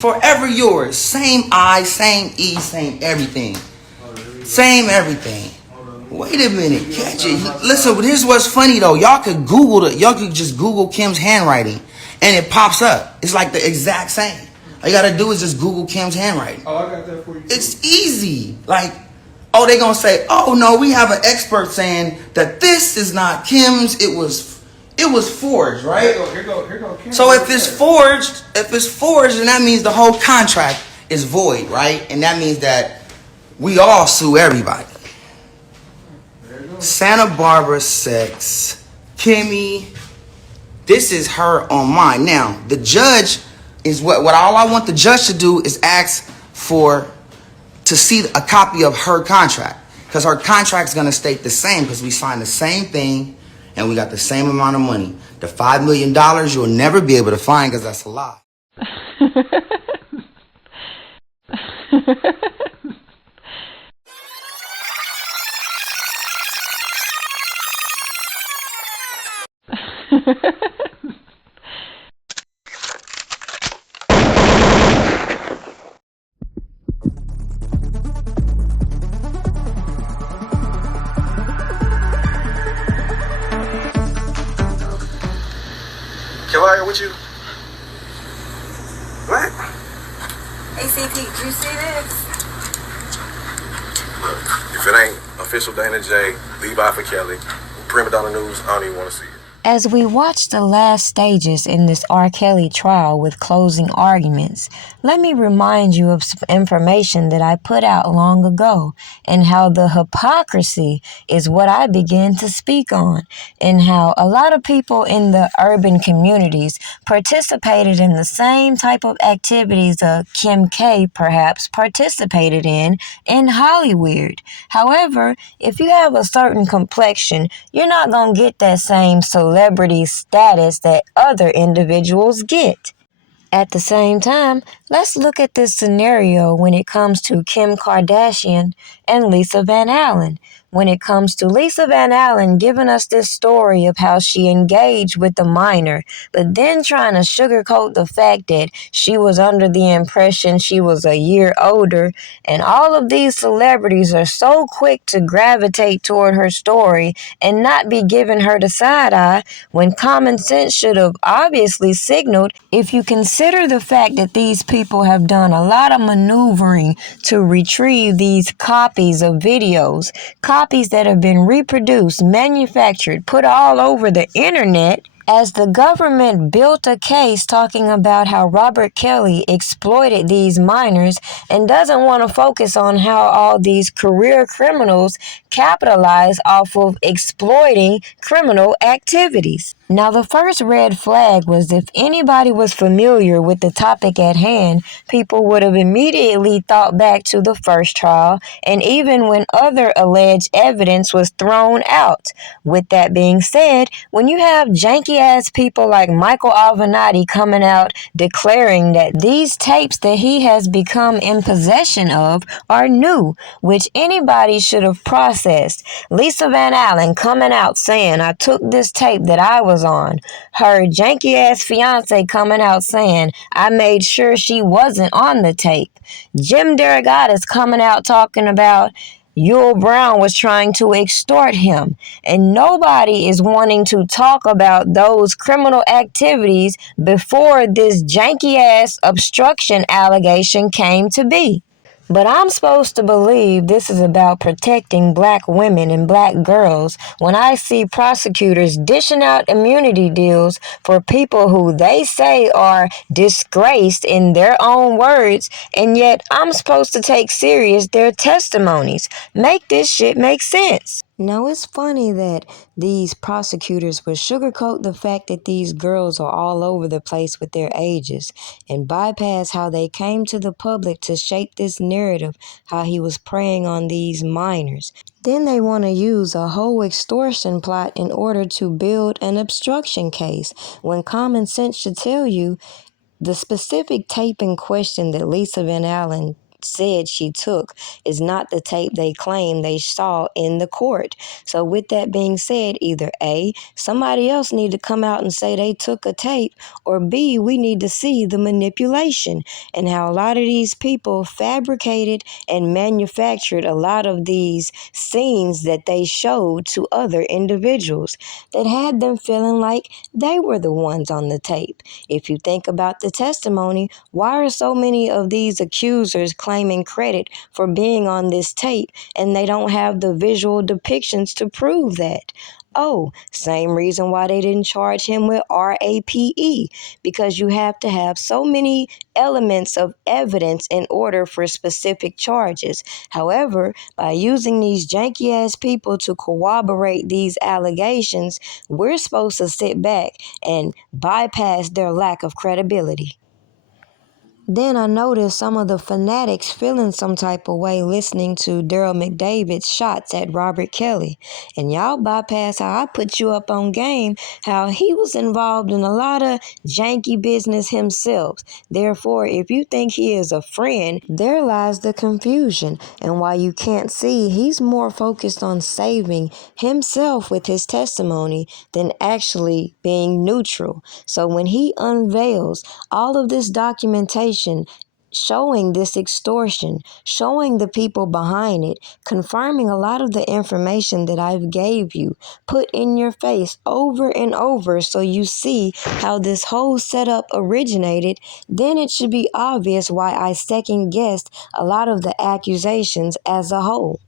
Forever yours. Same I, same E, same everything. Same everything. Wait a minute. Catch it. Listen, but here's what's funny though. Y'all could Google it. Y'all could just Google Kim's handwriting and it pops up. It's like the exact same. All you gotta do is just Google Kim's handwriting. Oh, I got that for you. It's easy. Like, oh, they gonna say, oh no, we have an expert saying that this is not Kim's. It was forged, right? Here go Kim. So if it's forged, then that means the whole contract is void, right? And that means that we all sue everybody. Santa Barbara sex, Kimmy. This is her on mine. Now the judge is what all I want the judge to do is ask to see a copy of her contract, because her contract's gonna state the same, because we signed the same thing and we got the same amount of money. The $5 million you'll never be able to find, because that's a lie. Killaya with you? What? ACT, did you see this? Look, if it ain't official Dana J, Levi for Kelly, Primadonnanews, I don't even want to see it. As we watch the last stages in this R. Kelly trial with closing arguments, let me remind you of some information that I put out long ago, and how the hypocrisy is what I began to speak on, and how a lot of people in the urban communities participated in the same type of activities Kim K perhaps participated in Hollywood. However, if you have a certain complexion, you're not going to get that same celebrity status that other individuals get. At the same time, let's look at this scenario when it comes to Kim Kardashian and Lisa Van Allen. When it comes to Lisa Van Allen giving us this story of how she engaged with the minor, but then trying to sugarcoat the fact that she was under the impression she was a year older, and all of these celebrities are so quick to gravitate toward her story and not be giving her the side eye, when common sense should have obviously signaled, if you consider the fact that these people have done a lot of maneuvering to retrieve these copies of videos, copies that have been reproduced, manufactured, put all over the internet, as the government built a case talking about how Robert Kelly exploited these minors and doesn't want to focus on how all these career criminals capitalize off of exploiting criminal activities. Now, the first red flag was, if anybody was familiar with the topic at hand, people would have immediately thought back to the first trial, and even when other alleged evidence was thrown out. With that being said, when you have janky-ass people like Michael Avenatti coming out declaring that these tapes that he has become in possession of are new, which anybody should have processed. Lisa Van Allen coming out saying, I took this tape that I was on. Her janky ass fiance coming out saying, I made sure she wasn't on the tape. Jim Derrel is coming out talking about Yul Brown was trying to extort him, and nobody is wanting to talk about those criminal activities before this janky ass obstruction allegation came to be. But I'm supposed to believe this is about protecting black women and black girls when I see prosecutors dishing out immunity deals for people who they say are disgraced in their own words, and yet I'm supposed to take serious their testimonies. Make this shit make sense. Now, it's funny that these prosecutors would sugarcoat the fact that these girls are all over the place with their ages and bypass how they came to the public to shape this narrative, how he was preying on these minors. Then they want to use a whole extortion plot in order to build an obstruction case, when common sense should tell you the specific tape in question that Lisa Van Allen said she took is not the tape they claim they saw in the court. So with that being said, either A, somebody else need to come out and say they took a tape, or B, we need to see the manipulation and how a lot of these people fabricated and manufactured a lot of these scenes that they showed to other individuals that had them feeling like they were the ones on the tape. If you think about the testimony, why are so many of these accusers claiming credit for being on this tape and they don't have the visual depictions to prove that? Oh, same reason why they didn't charge him with RAPE, because you have to have so many elements of evidence in order for specific charges. However, by using these janky ass people to corroborate these allegations, we're supposed to sit back and bypass their lack of credibility. Then I noticed some of the fanatics feeling some type of way listening to Derrel McDavid's shots at Robert Kelly. And y'all bypass how I put you up on game, how he was involved in a lot of janky business himself. Therefore, if you think he is a friend, there lies the confusion. And while you can't see, he's more focused on saving himself with his testimony than actually being neutral. So when he unveils all of this documentation, showing this extortion, showing the people behind it, confirming a lot of the information that I've gave you, put in your face over and over so you see how this whole setup originated, then it should be obvious why I second guessed a lot of the accusations as a whole.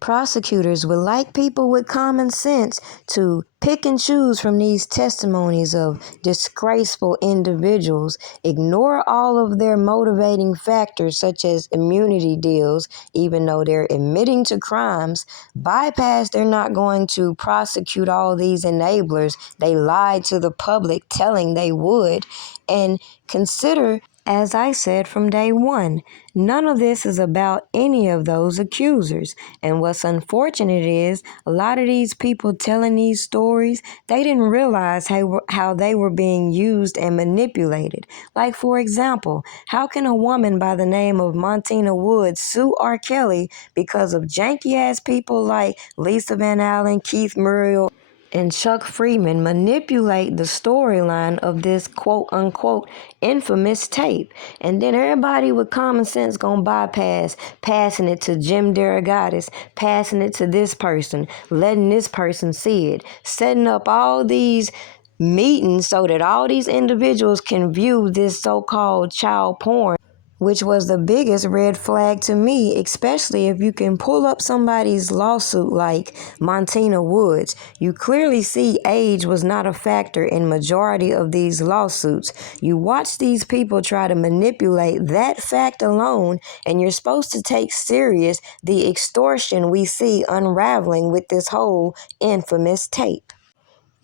Prosecutors would like people with common sense to pick and choose from these testimonies of disgraceful individuals, ignore all of their motivating factors such as immunity deals, even though they're admitting to crimes, bypass they're not going to prosecute all these enablers they lied to the public telling they would, and consider, as I said from day one, none of this is about any of those accusers. And what's unfortunate is a lot of these people telling these stories, they didn't realize how they were being used and manipulated. Like, for example, how can a woman by the name of Montina Woods sue R. Kelly because of janky-ass people like Lisa Van Allen, Keith Muriel, and Chuck Freeman manipulate the storyline of this quote-unquote infamous tape? And then everybody with common sense gonna bypass passing it to Jim Derogatis, passing it to this person, letting this person see it, setting up all these meetings so that all these individuals can view this so-called child porn, which was the biggest red flag to me, especially if you can pull up somebody's lawsuit like Montina Woods. You clearly see age was not a factor in majority of these lawsuits. You watch these people try to manipulate that fact alone, and you're supposed to take serious the extortion we see unraveling with this whole infamous tape.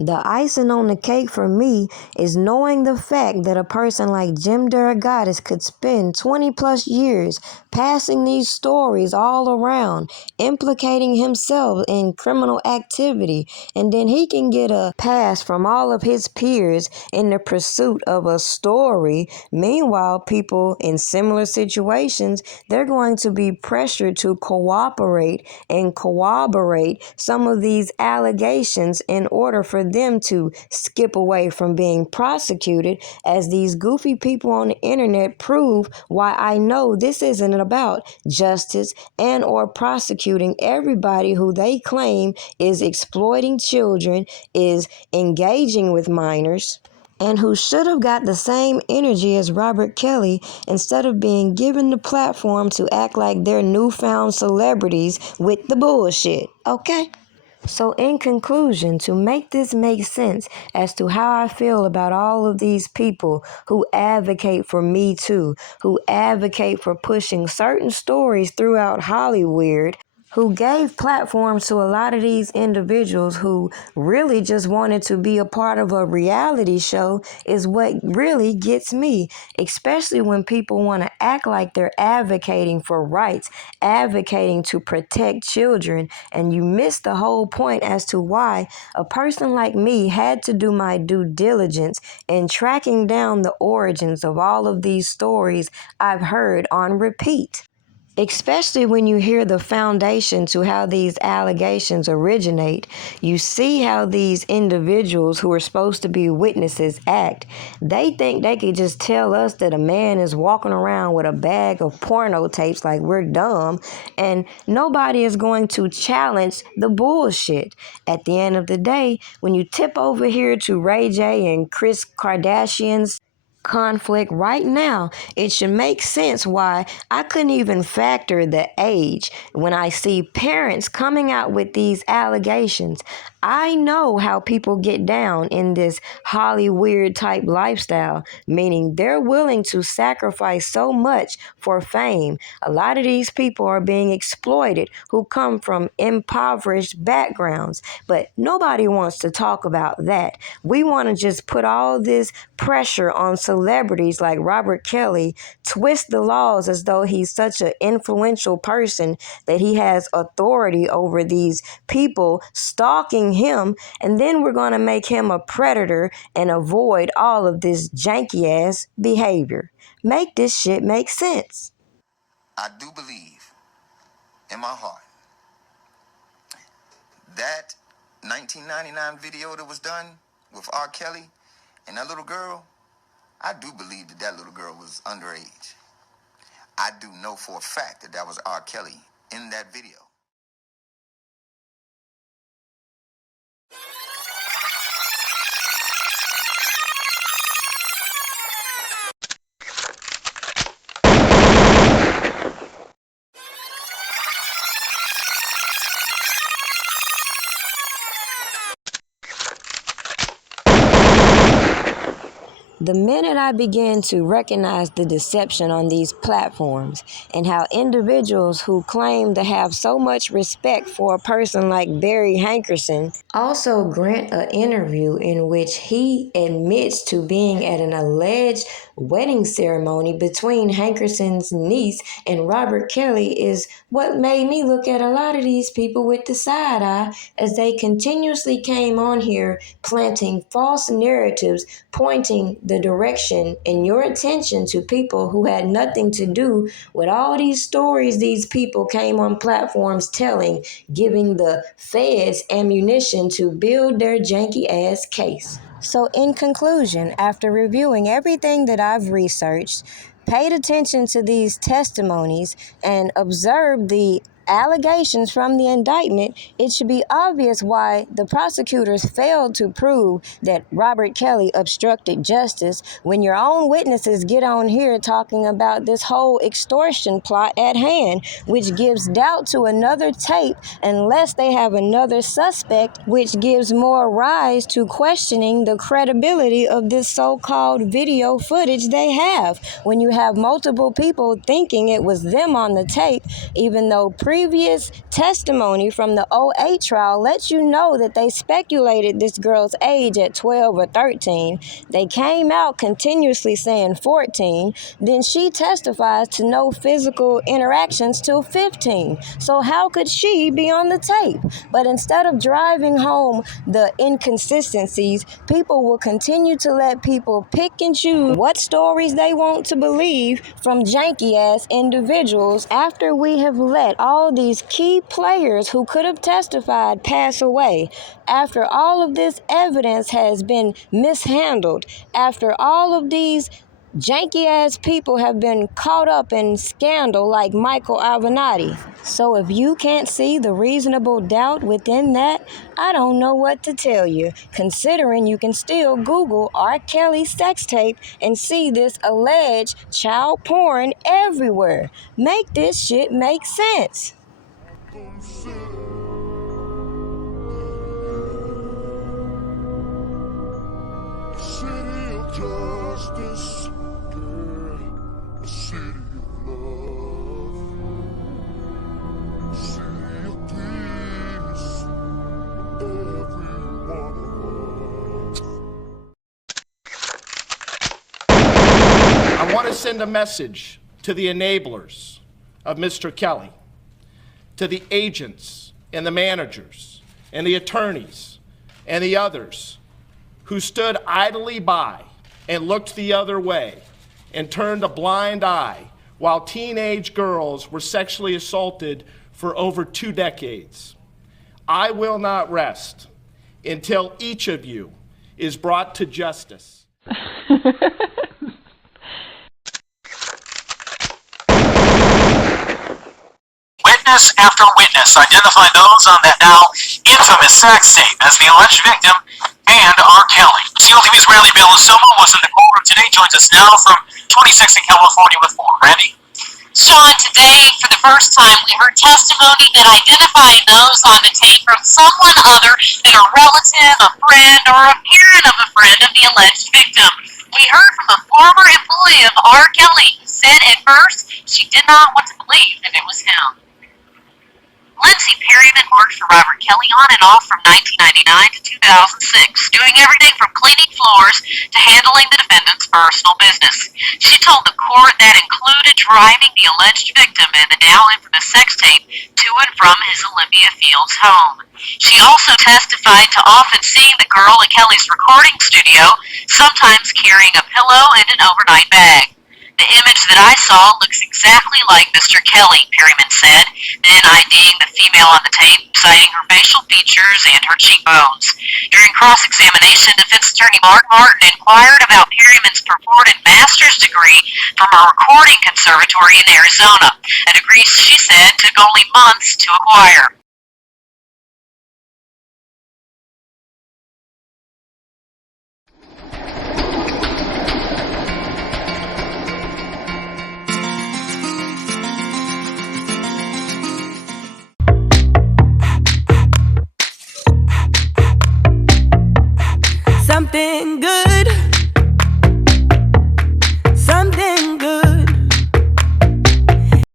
The icing on the cake for me is knowing the fact that a person like Jim Derogatis could spend 20 plus years passing these stories all around, implicating himself in criminal activity, and then he can get a pass from all of his peers in the pursuit of a story. Meanwhile, people in similar situations, they're going to be pressured to cooperate and corroborate some of these allegations in order for them to skip away from being prosecuted, as these goofy people on the internet prove why I know this isn't about justice and or prosecuting everybody who they claim is exploiting children, is engaging with minors, and who should have got the same energy as Robert Kelly instead of being given the platform to act like they're newfound celebrities with the bullshit, okay? So in conclusion, to make this make sense as to how I feel about all of these people who advocate for Me Too, who advocate for pushing certain stories throughout Hollywood, who gave platforms to a lot of these individuals who really just wanted to be a part of a reality show, is what really gets me, especially when people want to act like they're advocating for rights, advocating to protect children, and you miss the whole point as to why a person like me had to do my due diligence in tracking down the origins of all of these stories I've heard on repeat. Especially when you hear the foundation to how these allegations originate, you see how these individuals who are supposed to be witnesses act. They think they could just tell us that a man is walking around with a bag of porno tapes like we're dumb, and nobody is going to challenge the bullshit. At the end of the day, when you tip over here to Ray J and Kris Kardashian's conflict right now, it should make sense why I couldn't even factor the age when I see parents coming out with these allegations. I know how people get down in this Hollywood type lifestyle, meaning they're willing to sacrifice so much for fame. A lot of these people are being exploited who come from impoverished backgrounds, but nobody wants to talk about that. We want to just put all this pressure on celebrities like Robert Kelly, twist the laws as though he's such an influential person that he has authority over these people stalking him, and then we're going to make him a predator and avoid all of this janky ass behavior. Make this shit make sense. I do believe in my heart that 1999 video that was done with R. Kelly and that little girl, I do believe that that little girl was underage. I do know for a fact that that was R. Kelly in that video. The minute I began to recognize the deception on these platforms and how individuals who claim to have so much respect for a person like Barry Hankerson also grant an interview in which he admits to being at an alleged wedding ceremony between Hankerson's niece and Robert Kelly is what made me look at a lot of these people with the side eye as they continuously came on here planting false narratives, pointing the direction and your attention to people who had nothing to do with all these stories these people came on platforms telling, giving the feds ammunition to build their janky ass case. So in conclusion, after reviewing everything that I've researched, paid attention to these testimonies, and observed the allegations from the indictment, it should be obvious why the prosecutors failed to prove that Robert Kelly obstructed justice when your own witnesses get on here talking about this whole extortion plot at hand, which gives doubt to another tape unless they have another suspect, which gives more rise to questioning the credibility of this so-called video footage they have when you have multiple people thinking it was them on the tape, even though previous testimony from the 08 trial lets you know that they speculated this girl's age at 12 or 13. They came out continuously saying 14. Then she testifies to no physical interactions till 15. So how could she be on the tape? But instead of driving home the inconsistencies, people will continue to let people pick and choose what stories they want to believe from janky ass individuals after we have let all these key players who could have testified pass away, after all of this evidence has been mishandled, after all of these janky ass people have been caught up in scandal like Michael Avenatti. So if you can't see the reasonable doubt within that, I don't know what to tell you, considering you can still Google R. Kelly sex tape and see this alleged child porn everywhere. Make this shit make sense. City of justice, yeah, a city of love, a city of peace, every one of us. I want to send a message to the enablers of Mr. Kelly, to the agents and the managers and the attorneys and the others who stood idly by and looked the other way and turned a blind eye while teenage girls were sexually assaulted for over 2 decades. I will not rest until each of you is brought to justice. Witness after witness identify those on that now infamous sex tape as the alleged victim and R. Kelly. SEAL TV's Randy Bellasoma was in the courtroom today. Joins us now from 26 in California with more. Randy? Sean, today, for the first time, we heard testimony that identified those on the tape from someone other than a relative, a friend, or a parent of a friend of the alleged victim. We heard from a former employee of R. Kelly who said at first she did not want to believe that it was him. Lindsay Perryman worked for Robert Kelly on and off from 1999 to 2006, doing everything from cleaning floors to handling the defendant's personal business. She told the court that included driving the alleged victim in the now infamous sex tape to and from his Olympia Fields home. She also testified to often seeing the girl at Kelly's recording studio, sometimes carrying a pillow and an overnight bag. The image that I saw looks exactly like Mr. Kelly, Perryman said, then IDing the female on the tape, citing her facial features and her cheekbones. During cross-examination, defense attorney Mark Martin inquired about Perryman's purported master's degree from a recording conservatory in Arizona, a degree she said took only months to acquire.